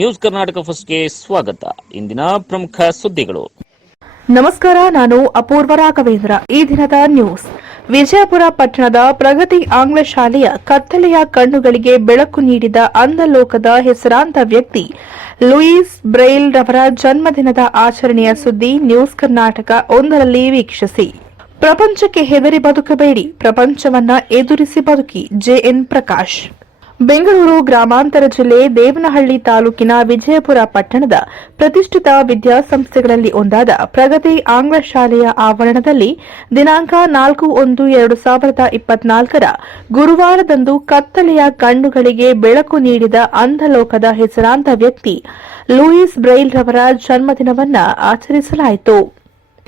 News Karnataka ಫಸ್ಟ್ಗೆ ಸ್ವಾಗತ. ಇಂದಿನ ಪ್ರಮುಖ ಸುದ್ದಿಗಳು. ನಮಸ್ಕಾರ, ನಾನು ಅಪೂರ್ವ ರಾಘವೇಂದ್ರ. ಈ ದಿನದ ನ್ಯೂಸ್. ವಿಜಯಪುರ ಪಟ್ಟಣದ ಪ್ರಗತಿ ಆಂಗ್ಲ ಶಾಲೆಯ ಕತ್ತಲೆಯ ಕಣ್ಣುಗಳಿಗೆ ಬೆಳಕು ನೀಡಿದ ಅಂಧಲೋಕದ ಹೆಸರಾಂತ ವ್ಯಕ್ತಿ, ಲೂಯಿಸ್ ಬ್ರೈಲ್ ರವರ ಜನ್ಮದಿನದ ಆಚರಣೆಯ ಸುದ್ದಿ ನ್ಯೂಸ್ ಕರ್ನಾಟಕ ಒಂದರಲ್ಲಿ ವೀಕ್ಷಿಸಿ. ಪ್ರಪಂಚಕ್ಕೆ ಹೆದರಿ ಬದುಕಬೇಡಿ. ಪ್ರಪಂಚವನ್ನ ಎದುರಿಸಿ ಬದುಕಿ. ಜೆಎನ್ ಪ್ರಕಾಶ್. ಬೆಂಗಳೂರು ಗ್ರಾಮಾಂತರ ಜಿಲ್ಲೆ ದೇವನಹಳ್ಳಿ ತಾಲೂಕಿನ ವಿಜಯಪುರ ಪಟ್ಟಣದ ಪ್ರತಿಷ್ಠಿತ ವಿದ್ಯಾಸಂಸ್ಥೆಗಳಲ್ಲಿ ಒಂದಾದ ಪ್ರಗತಿ ಆಂಗ್ಲ ಶಾಲೆಯ ಆವರಣದಲ್ಲಿ ದಿನಾಂಕ ನಾಲ್ಕು ಒಂದು ಎರಡು ಸಾವಿರದ ಇಪ್ಪತ್ನಾಲ್ಕರ ಗುರುವಾರದಂದು ಕತ್ತಲೆಯ ಕಣ್ಣುಗಳಿಗೆ ಬೆಳಕು ನೀಡಿದ ಅಂಧಲೋಕದ ಹೆಸರಾಂತ ವ್ಯಕ್ತಿ ಲೂಯಿಸ್ ಬ್ರೈಲ್ ರವರ ಜನ್ಮದಿನವನ್ನು ಆಚರಿಸಲಾಯಿತು.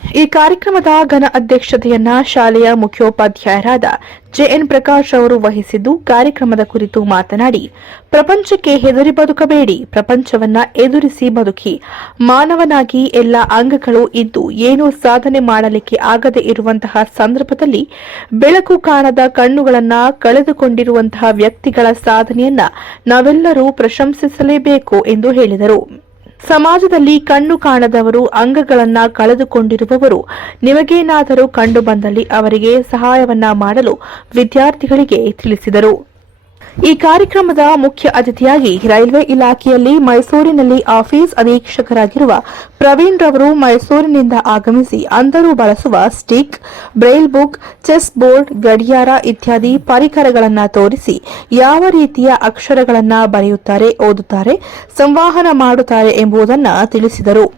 ಈ ಕಾರ್ಯಕ್ರಮದ ಘನ ಅಧ್ಯಕ್ಷತೆಯನ್ನ ಶಾಲೆಯ ಮುಖ್ಯೋಪಾಧ್ಯಾಯರಾದ ಜೆಎನ್ ಪ್ರಕಾಶ್ ಅವರು ವಹಿಸಿದ್ದು ಕಾರ್ಯಕ್ರಮದ ಕುರಿತು ಮಾತನಾಡಿ, ಪ್ರಪಂಚಕ್ಕೆ ಹೆದರಿ ಬದುಕಬೇಡಿ, ಪ್ರಪಂಚವನ್ನ ಎದುರಿಸಿ ಬದುಕಿ. ಮಾನವನಾಗಿ ಎಲ್ಲ ಅಂಗಗಳು ಇದ್ದು ಏನೂ ಸಾಧನೆ ಮಾಡಲಿಕ್ಕೆ ಆಗದೆ ಇರುವಂತಹ ಸಂದರ್ಭದಲ್ಲಿ ಬೆಳಕು ಕಾಣದ ಕಣ್ಣುಗಳನ್ನ ಕಳೆದುಕೊಂಡಿರುವಂತಹ ವ್ಯಕ್ತಿಗಳ ಸಾಧನೆಯನ್ನ ನಾವೆಲ್ಲರೂ ಪ್ರಶಂಸಿಸಲೇಬೇಕು ಎಂದು ಹೇಳಿದರು. ಸಮಾಜದಲ್ಲಿ ಕಣ್ಣು ಕಾಣದವರು ಅಂಗಗಳನ್ನ ಕಳೆದುಕೊಂಡಿರುವವರು ನಿಮಗೇನಾದರೂ ಕಂಡು ಬಂದಲ್ಲಿ ಅವರಿಗೆ ಸಹಾಯವನ್ನ ಮಾಡಲು ವಿದ್ಯಾರ್ಥಿಗಳಿಗೆ ತಿಳಿಸಿದರು. ಈ ಕಾರ್ಯಕ್ರಮದ ಮುಖ್ಯ ಅತಿಥಿಯಾಗಿ ರೈಲ್ವೆ ಇಲಾಖೆಯಲ್ಲಿ ಮೈಸೂರಿನಲ್ಲಿ ಆಫೀಸ್ ಅಧೀಕ್ಷಕರಾಗಿರುವ ಪ್ರವೀಣ್ ರವರು ಮೈಸೂರಿನಿಂದ ಆಗಮಿಸಿ ಅಂಧರು ಬಳಸುವ stick, braille book, chess board, ಗಡಿಯಾರ ಇತ್ಯಾದಿ ಪರಿಕರಗಳನ್ನು ತೋರಿಸಿ ಯಾವ ರೀತಿಯ ಅಕ್ಷರಗಳನ್ನು ಬರೆಯುತ್ತಾರೆ, ಓದುತ್ತಾರೆ, ಸಂವಹನ ಮಾಡುತ್ತಾರೆ ಎಂಬುದನ್ನು ತಿಳಿಸಿದರು.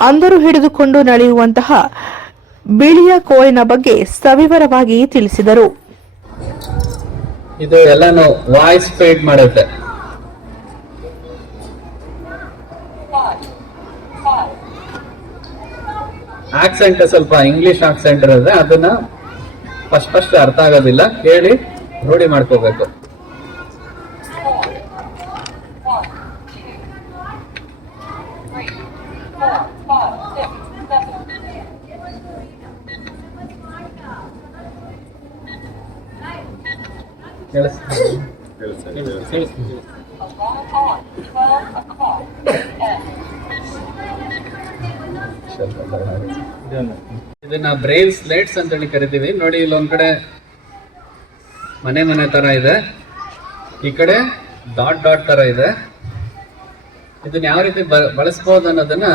ಅಂದರು ಹಿಡಿದುಕೊಂಡು ನಡೆಯುವಂತಹ ಬಿಳಿಯ ಕೋಲಿನ ಬಗ್ಗೆ ಸವಿವರವಾಗಿ ತಿಳಿಸಿದರು. ಇದು ಎಲ್ಲಾನು ವಾಯ್ಸ್ ಫೇಡ್ ಮಾಡುತ್ತೆ. ಆಕ್ಸೆಂಟ್ ಸ್ವಲ್ಪ ಇಂಗ್ಲಿಷ್ ಆಕ್ಸೆಂಟ್ ಇರುತ್ತೆ ಅದನ್ನ ಫಸ್ಟ್ ಫಸ್ಟ್ ಅರ್ಥ ಆಗೋದಿಲ್ಲ. ಕೇಳಿ ರೂಢಿ ಮಾಡ್ಕೋಬೇಕು. ಇದನ್ನ ಬ್ರೈಲ್ ಸ್ಲೇಟ್ಸ್ ಅಂತ ಹೇಳಿ ಕರಿತೀವಿ. ನೋಡಿ ಇಲ್ಲೊಂದ್ ಕಡೆ ಮನೆ ಮನೆ ತರ ಇದೆ. ಈ ಕಡೆ ಡಾಟ್ ಡಾಟ್ ತರ ಇದೆ. ಇದನ್ನ ಯಾವ ರೀತಿ ಬಳಸ್ಬೋದು ಅನ್ನೋದನ್ನ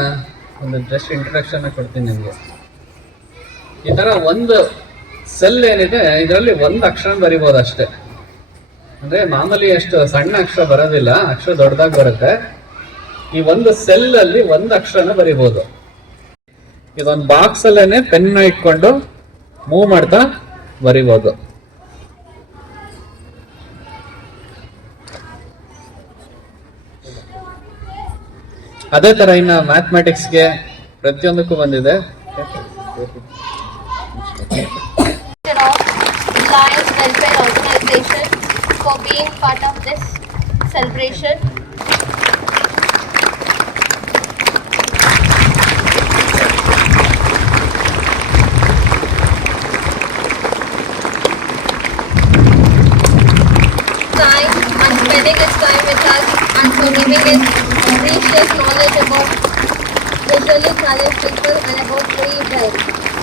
ಒಂದು ಜಸ್ಟ್ ಇಂಟ್ರಡಕ್ಷನ್ ಕೊಡ್ತೀನಿ ನಿಮ್ಗೆ. ಈ ತರ ಒಂದು ಸೆಲ್ ಏನಿದೆ, ಇದರಲ್ಲಿ ಒಂದು ಅಕ್ಷರ ಬರಿಬೋದು ಅಷ್ಟೇ ಅಂದ್ರೆ ಮಾಮೂಲಿ ಅಷ್ಟು ಸಣ್ಣ ಅಕ್ಷರ ಬರೋದಿಲ್ಲ, ಅಕ್ಷರ ದೊಡ್ಡದಾಗಿ ಬರುತ್ತೆ. ಈ ಒಂದು ಸೆಲ್ ಅಲ್ಲಿ ಒಂದು ಅಕ್ಷರನ ಬರಿಬಹುದು ಇದೊಂದು ಬಾಕ್ಸ್ ಅಲ್ಲೇನೆ ಪೆನ್ ಇಟ್ಕೊಂಡು ಮೂವ್ ಮಾಡ್ತಾ ಬರಿಬಹುದು ಅದೇ ತರ ಇನ್ನ ಮ್ಯಾಥಮೆಟಿಕ್ಸ್ಗೆ ಪ್ರತಿಯೊಂದಕ್ಕೂ ಬಂದಿದೆ. For being part of this celebration. Time and spending time with us and for giving precious knowledge about visually challenged people and about.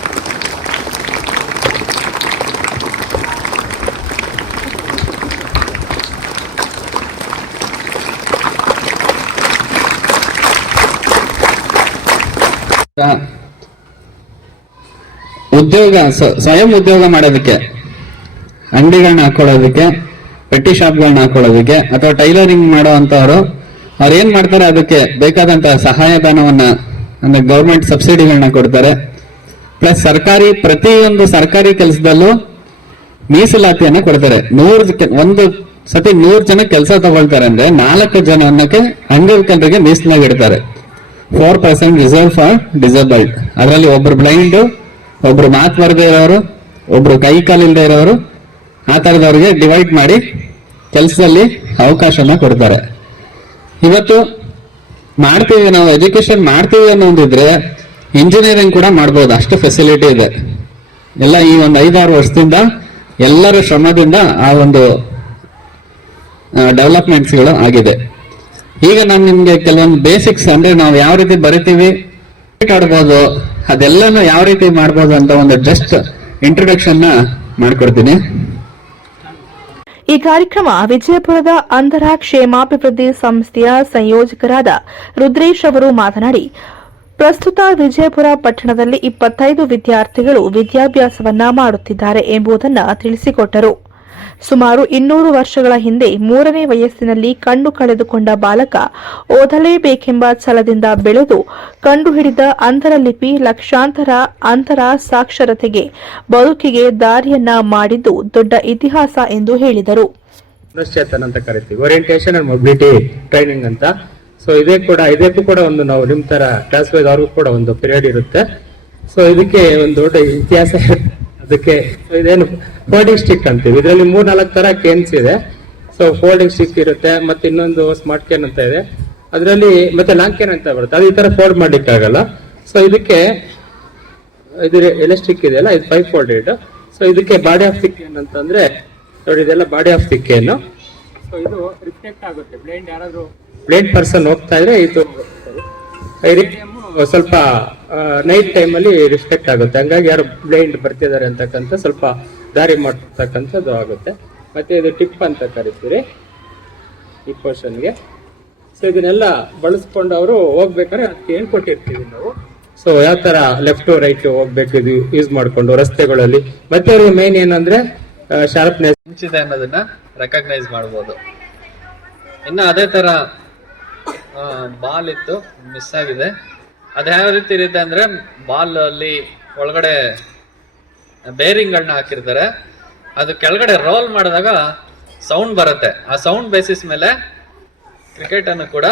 ಉದ್ಯೋಗ ಸ್ವಯಂ ಉದ್ಯೋಗ ಮಾಡೋದಕ್ಕೆ, ಅಂಗಡಿಗಳನ್ನ ಹಾಕೊಳ್ಳೋದಕ್ಕೆ, ಪೆಟ್ಟಿ ಶಾಪ್ಗಳನ್ನ ಹಾಕೊಳ್ಳೋದಕ್ಕೆ, ಅಥವಾ ಟೈಲರಿಂಗ್ ಮಾಡೋ ಅಂತವ್ರು ಅವ್ರು ಏನ್ ಮಾಡ್ತಾರೆ, ಅದಕ್ಕೆ ಬೇಕಾದಂತ ಸಹಾಯಧನವನ್ನ ಅಂದ್ರೆ ಗೌರ್ಮೆಂಟ್ ಸಬ್ಸಿಡಿಗಳನ್ನ ಕೊಡ್ತಾರೆ. ಪ್ಲಸ್ ಸರ್ಕಾರಿ, ಪ್ರತಿಯೊಂದು ಸರ್ಕಾರಿ ಕೆಲಸದಲ್ಲೂ ಮೀಸಲಾತಿಯನ್ನ ಕೊಡ್ತಾರೆ. ನೂರ್ ಒಂದು ಸತಿ ನೂರ್ ಜನ ಕೆಲಸ ತಗೊಳ್ತಾರೆ ಅಂದ್ರೆ ನಾಲ್ಕು ಜನ ಅನ್ನಕ್ಕೆ ಅಂಗವಿಕಲರಿಗೆ ಮೀಸಲಾಗಿ ಇಡ್ತಾರೆ. Four percent reserve for disabled ಅದರಲ್ಲಿ ಒಬ್ರು ಬ್ಲೈಂಡ್ ಒಬ್ರು ಮಾತು ಬರದೇ ಇರೋರು, ಒಬ್ರು ಕೈ ಕಾಲು ಇಲ್ಲದೆ ಇರೋರು, ಆ ತರದವ್ರಿಗೆ ಡಿವೈಡ್ ಮಾಡಿ ಕೆಲಸದಲ್ಲಿ ಅವಕಾಶನ ಕೊಡ್ತಾರೆ. ಇವತ್ತು ಮಾಡ್ತೀವಿ, ನಾವು ಎಜುಕೇಶನ್ ಮಾಡ್ತೀವಿ ಅನ್ನೋದಿದ್ರೆ ಇಂಜಿನಿಯರಿಂಗ್ ಕೂಡ ಮಾಡ್ಬೋದು, ಅಷ್ಟು ಫೆಸಿಲಿಟಿ ಇದೆ. ಎಲ್ಲ ಈ ಒಂದು ಐದಾರು ವರ್ಷದಿಂದ ಎಲ್ಲರ ಶ್ರಮದಿಂದ ಆ ಒಂದು ಡೆವಲಪ್ಮೆಂಟ್ಸ್ಗಳು ಆಗಿದೆ. ಈಗ ನಾನು ನಿಮ್ಗೆ ಕೆಲವೊಂದು ಬೇಸಿಕ್ಸ್ ಅಂದ್ರೆ ನಾವು ಯಾವ ರೀತಿ ಬರಿತೀವಿ, ಆಡ್ಬೋದು, ಅದೆಲ್ಲನೂ ಯಾವ ರೀತಿ ಮಾಡ್ಬೋದು ಅಂತ ಒಂದು ಜಸ್ಟ್ ಇಂಟ್ರೊಡಕ್ಷನ್ನ ಮಾಡ್ಕೊಡ್ತೀನಿ. ಈ ಕಾರ್ಯಕ್ರಮ ವಿಜಯಪುರದ ಅಂಧರ ಕ್ಷೇಮಾಭಿವೃದ್ಧಿ ಸಂಸ್ಥೆಯ ಸಂಯೋಜಕರಾದ ರುದ್ರೇಶ್ ಅವರು ಮಾತನಾಡಿ, ಪ್ರಸ್ತುತ ವಿಜಯಪುರ ಪಟ್ಟಣದಲ್ಲಿ ಇಪ್ಪತ್ತೈದು ವಿದ್ಯಾರ್ಥಿಗಳು ವಿದ್ಯಾಭ್ಯಾಸವನ್ನ ಮಾಡುತ್ತಿದ್ದಾರೆ ಎಂಬುದನ್ನು ತಿಳಿಸಿಕೊಟ್ಟರು. ಸುಮಾರು ಇನ್ನೂರು ವರ್ಷಗಳ ಹಿಂದೆ ಮೂರನೇ ವಯಸ್ಸಿನಲ್ಲಿ ಕಣ್ಣು ಕಳೆದುಕೊಂಡ ಬಾಲಕ ಓದಲೇಬೇಕೆಂಬ ಛಲದಿಂದ ಬೆಳೆದು ಕಂಡುಹಿಡಿದ ಹಿಡಿದ ಲಿಪಿ ಲಕ್ಷಾಂತರ ಅಂತರ ಸಾಕ್ಷರತೆಗೆ ಬದುಕಿಗೆ ದಾರಿಯನ್ನ ಮಾಡಿದ್ದು ದೊಡ್ಡ ಇತಿಹಾಸ ಎಂದು ಹೇಳಿದರು. ಪುನಶ್ಚೇತನ ಅಂತ ಕರಿತೀವಿ. ಓರಿಯಂಟೇಷನ್ ಅಂಡ್ ಮೊಬಿಲಿಟಿ ಟ್ರೈನಿಂಗ್ ಅಂತ. ಸೊ ಇದೇ ಕೂಡ, ಇದಕ್ಕೂ ಕೂಡ ಒಂದು ನಾವು ನಿಮ್ಮ ತರ ಕ್ಲಾಸ್ ವೈಸ್ ಅವ್ರಿಗೂ ಕೂಡ ಒಂದು ಪಿರಿಯಡ್ ಇರುತ್ತೆ. ಸೊ ಇದಕ್ಕೆ ಒಂದು ದೊಡ್ಡ ಇತಿಹಾಸ so ಇದೇನು ಫೋಲ್ಡಿಂಗ್ ಸ್ಟಿಕ್ ಅಂತೀವಿ. ಇದರಲ್ಲಿ ಮೂರ್ ನಾಲ್ಕು ತರ ಕೇನ್ಸ್ ಇದೆ. ಸೊ ಫೋಲ್ಡಿಂಗ್ ಸ್ಟಿಕ್ ಇರುತ್ತೆ, ಮತ್ತೆ ಇನ್ನೊಂದು ಸ್ಮಾರ್ಟ್ ಕೇನ್ ಅಂತ ಇದೆ. ಅದರಲ್ಲಿ ಮತ್ತೆ ಲಾಂಗ್ ಕೇನ್ ಅಂತ ಬರುತ್ತೆ. ಅದು ಈ ತರ ಫೋಲ್ಡ್ ಮಾಡ್ಲಿಕ್ಕೆ ಆಗಲ್ಲ ಸೊ ಇದಕ್ಕೆ, ಇದು ಎಲೆಸ್ಟಿಕ್ ಇದೆಯಲ್ಲ ಇದು ಫೈವ್ ಫೋಲ್ಡೆಡ್ ಸೊ ಇದಕ್ಕೆ ಬಾಡಿ ಆಫ್ ಸ್ಟಿಕ್ ಏನ್ ಅಂತಂದ್ರೆ, ನೋಡಿ, ಇದೆಲ್ಲ ಬಾಡಿ ಆಫ್ ಸ್ಟಿಕ್ ಏನು ಸೊ ಇದು ರಿಫ್ಲೆಕ್ಟ್ ಆಗುತ್ತೆ. ಬ್ಲೈಂಡ್ ಯಾರಾದ್ರೂ ಬ್ಲೈಂಡ್ ಪರ್ಸನ್ ಹೋಗ್ತಾ ಇದ್ರೆ ಇದು ಸ್ವಲ್ಪ ನೈಟ್ ಟೈಮಲ್ಲಿ ರಿಸ್ಪೆಕ್ಟ್ ಆಗುತ್ತೆ. ಹಂಗಾಗಿ ಯಾರು ಬ್ಲೈಂಡ್ ಬರ್ತಿದ್ದಾರೆ ಅಂತಕ್ಕಂಥ ಸ್ವಲ್ಪ ದಾರಿ ಮಾಡ್ತಕ್ಕಂಥದ್ದು ಆಗುತ್ತೆ. ಮತ್ತೆ ಇದು ಟಿಪ್ ಅಂತ ಕರಿತೀರಿ. ಈ ಪೋರ್ಷನ್ಗೆ ಸೊ ಇದನ್ನೆಲ್ಲ ಬಳಸ್ಕೊಂಡು ಅವರು ಹೋಗ್ಬೇಕಾದ್ರೆ ಅದಕ್ಕೆ ಹೇಳ್ಕೊಟ್ಟಿರ್ತೀವಿ ನಾವು. ಸೊ ಯಾವ ತರ ಲೆಫ್ಟ್ ರೈಟ್ ಹೋಗ್ಬೇಕು, ಇದು ಯೂಸ್ ಮಾಡ್ಕೊಂಡು ರಸ್ತೆಗಳಲ್ಲಿ. ಮತ್ತೆ ಅವ್ರಿಗೆ ಮೇನ್ ಏನಂದ್ರೆ ಶಾರ್ಪ್ನೆಸ್ ಮುಂಚಿದೆ ಅನ್ನೋದನ್ನ ರೆಕಗ್ನೈಸ್ ಮಾಡ್ಬೋದು. ಇನ್ನು ಅದೇ ತರ ಬಾಲ್ ಇತ್ತು ಮಿಸ್ ಆಗಿದೆ. ಅದು ಯಾವ ರೀತಿ ಇರುತ್ತೆ ಅಂದ್ರೆ ಬಾಲ್ ಅಲ್ಲಿ ಒಳಗಡೆ ಬೇರಿಂಗ್ಗಳನ್ನ ಹಾಕಿರ್ತಾರೆ. ಅದು ಕೆಳಗಡೆ ರೋಲ್ ಮಾಡಿದಾಗ ಸೌಂಡ್ ಬರುತ್ತೆ. ಆ ಸೌಂಡ್ ಬೇಸಿಸ್ ಮೇಲೆ ಕ್ರಿಕೆಟ್ ಅನ್ನು ಕೂಡ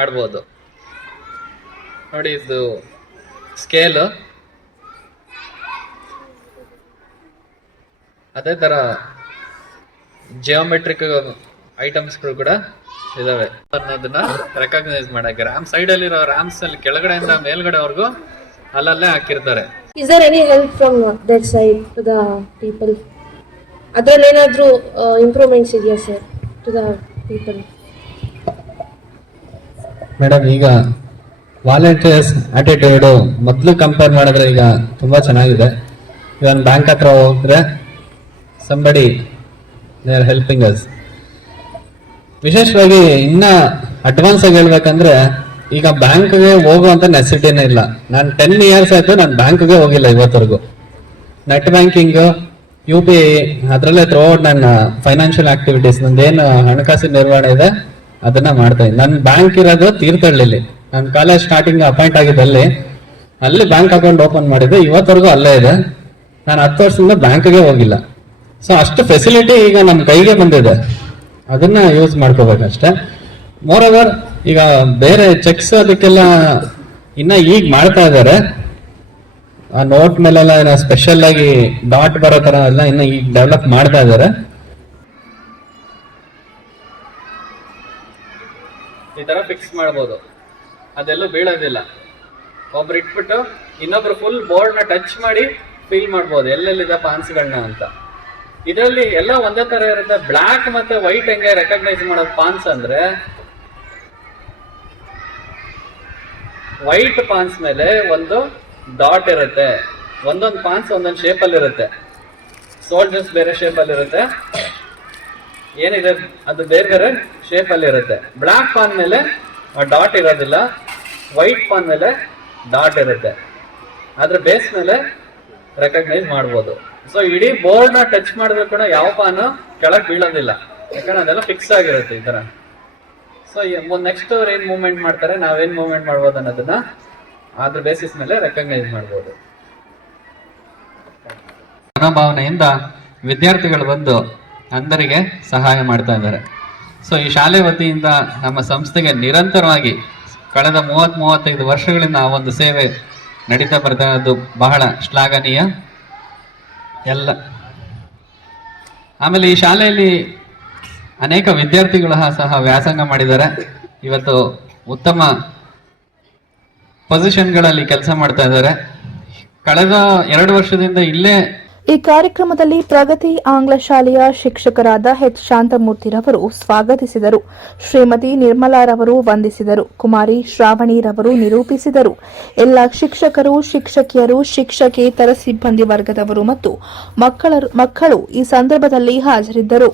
ಆಡ್ಬೋದು. ನೋಡಿ ಇದು ಸ್ಕೇಲ್ ಅದೇ ತರ ಜಿಯೋಮೆಟ್ರಿಕ್ ಐಟಮ್ಸ್ಗಳು ಕೂಡ ಇದಾವೆ. ಅನ್ನೋದನ್ನ ರೆಕಾಗ್ನೈಸ್ ಮಾಡಕ್ಕೆ. ರಾಮ್ ಸೈಡ್ ಅಲ್ಲಿರೋ ರಾಮ್ಸ್ ಅಲ್ಲಿ ಕೆಳಗಡೆಯಿಂದ ಮೇಲ್ಗಡೆವರೆಗೂ ಅಲ್ಲಲ್ಲೇ ಹಾಕಿರ್ತಾರೆ. Is there any help from that side to the people ಅದರಲ್ಲಿ ಏನಾದರೂ ಏನಾದ್ರೂ ಇಂಪ್ರೂವ್ಮೆಂಟ್ಸ್ ಇದೆಯಾ sir to the people madam ಈಗ ವಾಲಂಟಿಯರ್ಸ್ ಆಟಿಟ್ಯೂಡ್ ಮೊದಲು ಕಂಪೇರ್ ಮಾಡಿದ್ರೆ ಈಗ ತುಂಬಾ ಚೆನ್ನಾಗಿದೆ. ಇವನ್ ಬ್ಯಾಂಕ್ ಹತ್ರ ಹೋದ್ರೆ somebody they are helping us ವಿಶೇಷವಾಗಿ ಇನ್ನ ಅಡ್ವಾನ್ಸ್ ಆಗಿ ಹೇಳ್ಬೇಕಂದ್ರೆ, ಈಗ ಬ್ಯಾಂಕ್ಗೆ ಹೋಗುವಂತ ನೆಸಿಟಿನೇ ಇಲ್ಲ. ನಾನು ಟೆನ್ ಇಯರ್ಸ್ ಆಯ್ತು ನಾನು ಬ್ಯಾಂಕ್ಗೆ ಹೋಗಿಲ್ಲ ಇವತ್ತರೆಗೂ net banking U P I ಅದರಲ್ಲೇ ಥ್ರೂಔಟ್ ನನ್ನ ಫೈನಾನ್ಷಿಯಲ್ ಆಕ್ಟಿವಿಟೀಸ್ ನಂದೇನು ಹಣಕಾಸಿನ ನಿರ್ವಹಣೆ ಇದೆ, ಅದನ್ನ ಮಾಡ್ತಾ ಇದ್ದೀನಿ. ನನ್ನ ಬ್ಯಾಂಕ್ ಇರೋದು ತೀರ್ಥಹಳ್ಳಿಲಿ. ನನ್ನ ಕಾಲೇಜ್ ಸ್ಟಾರ್ಟಿಂಗ್ ಅಪಾಯಿಂಟ್ ಆಗಿದ್ದಲ್ಲಿ, ಅಲ್ಲಿ ಬ್ಯಾಂಕ್ ಅಕೌಂಟ್ ಓಪನ್ ಮಾಡಿದ್ದೆ ಇವತ್ತರೆಗೂ ಅಲ್ಲೇ ಇದೆ. ನಾನು ಹತ್ತು ವರ್ಷದಿಂದ ಬ್ಯಾಂಕ್ಗೆ ಹೋಗಿಲ್ಲ. ಸೊ ಅಷ್ಟು ಫೆಸಿಲಿಟಿ ಈಗ ನಮ್ಮ ಕೈಗೆ ಬಂದಿದೆ. ಅದನ್ನ ಯೂಸ್ ಮಾಡ್ಕೋಬೇಕಷ್ಟೇ. ಮೋರ್ ಓವರ್ ಈಗ ಬೇರೆ ಚೆಕ್ಸ್ ಅದಕ್ಕೆಲ್ಲ ಇನ್ನ ಈಗ ಮಾಡ್ತಾ ಇದ್ದಾರೆ ಆ ನೋಟ್ ಮೇಲೆಲ್ಲ ಏನೋ ಸ್ಪೆಷಲ್ ಆಗಿ ಡಾಟ್ ಬರೋ ತರ ಎಲ್ಲ ಇನ್ನ ಈಗ ಡೆವಲಪ್ ಮಾಡ್ತಾ ಇದ್ದಾರೆ ಈ ತರ ಫಿಕ್ಸ್ ಮಾಡ್ಬೋದು. ಅದೆಲ್ಲ ಬೀಳೋದಿಲ್ಲ. ಒಬ್ರು ಇಟ್ಬಿಟ್ಟು ಇನ್ನೊಬ್ರು ಫುಲ್ ಬೋರ್ಡ್ನ ಟಚ್ ಮಾಡಿ ಫೀಲ್ ಮಾಡ್ಬೋದು. ಎಲ್ಲೆಲ್ಲಿದೆ ಪಾನ್ಸ್ಗಳನ್ನ ಅಂತ. ಇದರಲ್ಲಿ ಎಲ್ಲ ಒಂದೇ ತರ ಇರುತ್ತೆ. ಬ್ಲಾಕ್ ಮತ್ತೆ ವೈಟ್ ಹೆಂಗೆ ರೆಕಗ್ನೈಸ್ ಮಾಡೋದು ಪಾನ್ಸ್ ಅಂದ್ರೆ ವೈಟ್ ಪಾನ್ಸ್ ಮೇಲೆ ಒಂದು ಡಾಟ್ ಇರುತ್ತೆ. ಒಂದೊಂದು ಪಾನ್ಸ್ ಒಂದೊಂದು ಶೇಪ್ ಅಲ್ಲಿ ಇರುತ್ತೆ. ಸೋಲ್ಜರ್ಸ್ ಬೇರೆ ಶೇಪ್ ಅಲ್ಲಿ ಇರುತ್ತೆ. ಏನಿದೆ? ಅದು ಬೇರೆ ಬೇರೆ ಶೇಪ್ ಅಲ್ಲಿ ಇರುತ್ತೆ. ಬ್ಲಾಕ್ ಪಾನ್ ಮೇಲೆ ಡಾಟ್ ಇರೋದಿಲ್ಲ. ವೈಟ್ ಪಾನ್ ಮೇಲೆ ಡಾಟ್ ಇರುತ್ತೆ. ಅದ್ರ ಬೇಸ್ ಮೇಲೆ ರೆಕಗ್ನೈಸ್ ಮಾಡ್ಬೋದು. ಸೊ ಇಡೀ ಬೋರ್ಡ್ನ ಟಚ್ ಮಾಡ್ಬೇಕು ಯಾವ ಪಾನು ಕೆಳಗೆ ಬೀಳೋದಿಲ್ಲ. ಯಾಕಂದ್ರೆ ಅದೆಲ್ಲ ಫಿಕ್ಸ್ ಆಗಿರುತ್ತೆ ಈ ತರ. ಸೊ ನೆಕ್ಸ್ಟ್ ಅವ್ರು ಏನ್ ಮೂವ್ಮೆಂಟ್ ಮಾಡ್ತಾರೆ ನಾವೇನ್ ಮೂವ್ಮೆಂಟ್ ಮಾಡ್ಬೋದು ಅನ್ನೋದನ್ನ ಅದ್ರ ಬೇಸಿಸ್ ಮೇಲೆ ರೆಕಗ್ನೈಸ್ ಮಾಡ್ಬೋದು. ಮನೋಭಾವನೆಯಿಂದ ವಿದ್ಯಾರ್ಥಿಗಳು ಬಂದು ಅಂಧರಿಗೆ ಸಹಾಯ ಮಾಡ್ತಾ ಇದ್ದಾರೆ. ಸೊ ಈ ಶಾಲೆ ವತಿಯಿಂದ ನಮ್ಮ ಸಂಸ್ಥೆಗೆ ನಿರಂತರವಾಗಿ ಕಳೆದ ಮೂವತ್ತ್ ಮೂವತ್ತೈದು ವರ್ಷಗಳಿಂದ ಆ ಒಂದು ಸೇವೆ ನಡೀತಾ ಬರ್ತಾ ಇರೋದು ಬಹಳ ಶ್ಲಾಘನೀಯ. ಎಲ್ಲ. ಆಮೇಲೆ ಈ ಶಾಲೆಯಲ್ಲಿ ಅನೇಕ ವಿದ್ಯಾರ್ಥಿಗಳು ಸಹ ವ್ಯಾಸಂಗ ಮಾಡಿದ್ದಾರೆ. ಇವತ್ತು ಉತ್ತಮ ಪೊಸಿಷನ್ಗಳಲ್ಲಿ ಕೆಲಸ ಮಾಡ್ತಾ ಇದ್ದಾರೆ. ಕಳೆದ ಎರಡು ವರ್ಷದಿಂದ ಇಲ್ಲೇ ಈ ಕಾರ್ಯಕ್ರಮದಲ್ಲಿ ಪ್ರಗತಿ ಆಂಗ್ಲ ಶಾಲೆಯ ಶಿಕ್ಷಕರಾದ ಎಚ್. ಶಾಂತಮೂರ್ತಿರವರು ಸ್ವಾಗತಿಸಿದರು. ಶ್ರೀಮತಿ ನಿರ್ಮಲಾರವರು ವಂದಿಸಿದರು. ಕುಮಾರಿ ಶ್ರಾವಣಿರವರು ನಿರೂಪಿಸಿದರು. ಎಲ್ಲ ಶಿಕ್ಷಕರು, ಶಿಕ್ಷಕಿಯರು, ಶಿಕ್ಷಕೇತರ ಸಿಬ್ಬಂದಿ ವರ್ಗದವರು ಮತ್ತು ಮಕ್ಕಳ ಈ ಸಂದರ್ಭದಲ್ಲಿ ಹಾಜರಿದ್ದರು.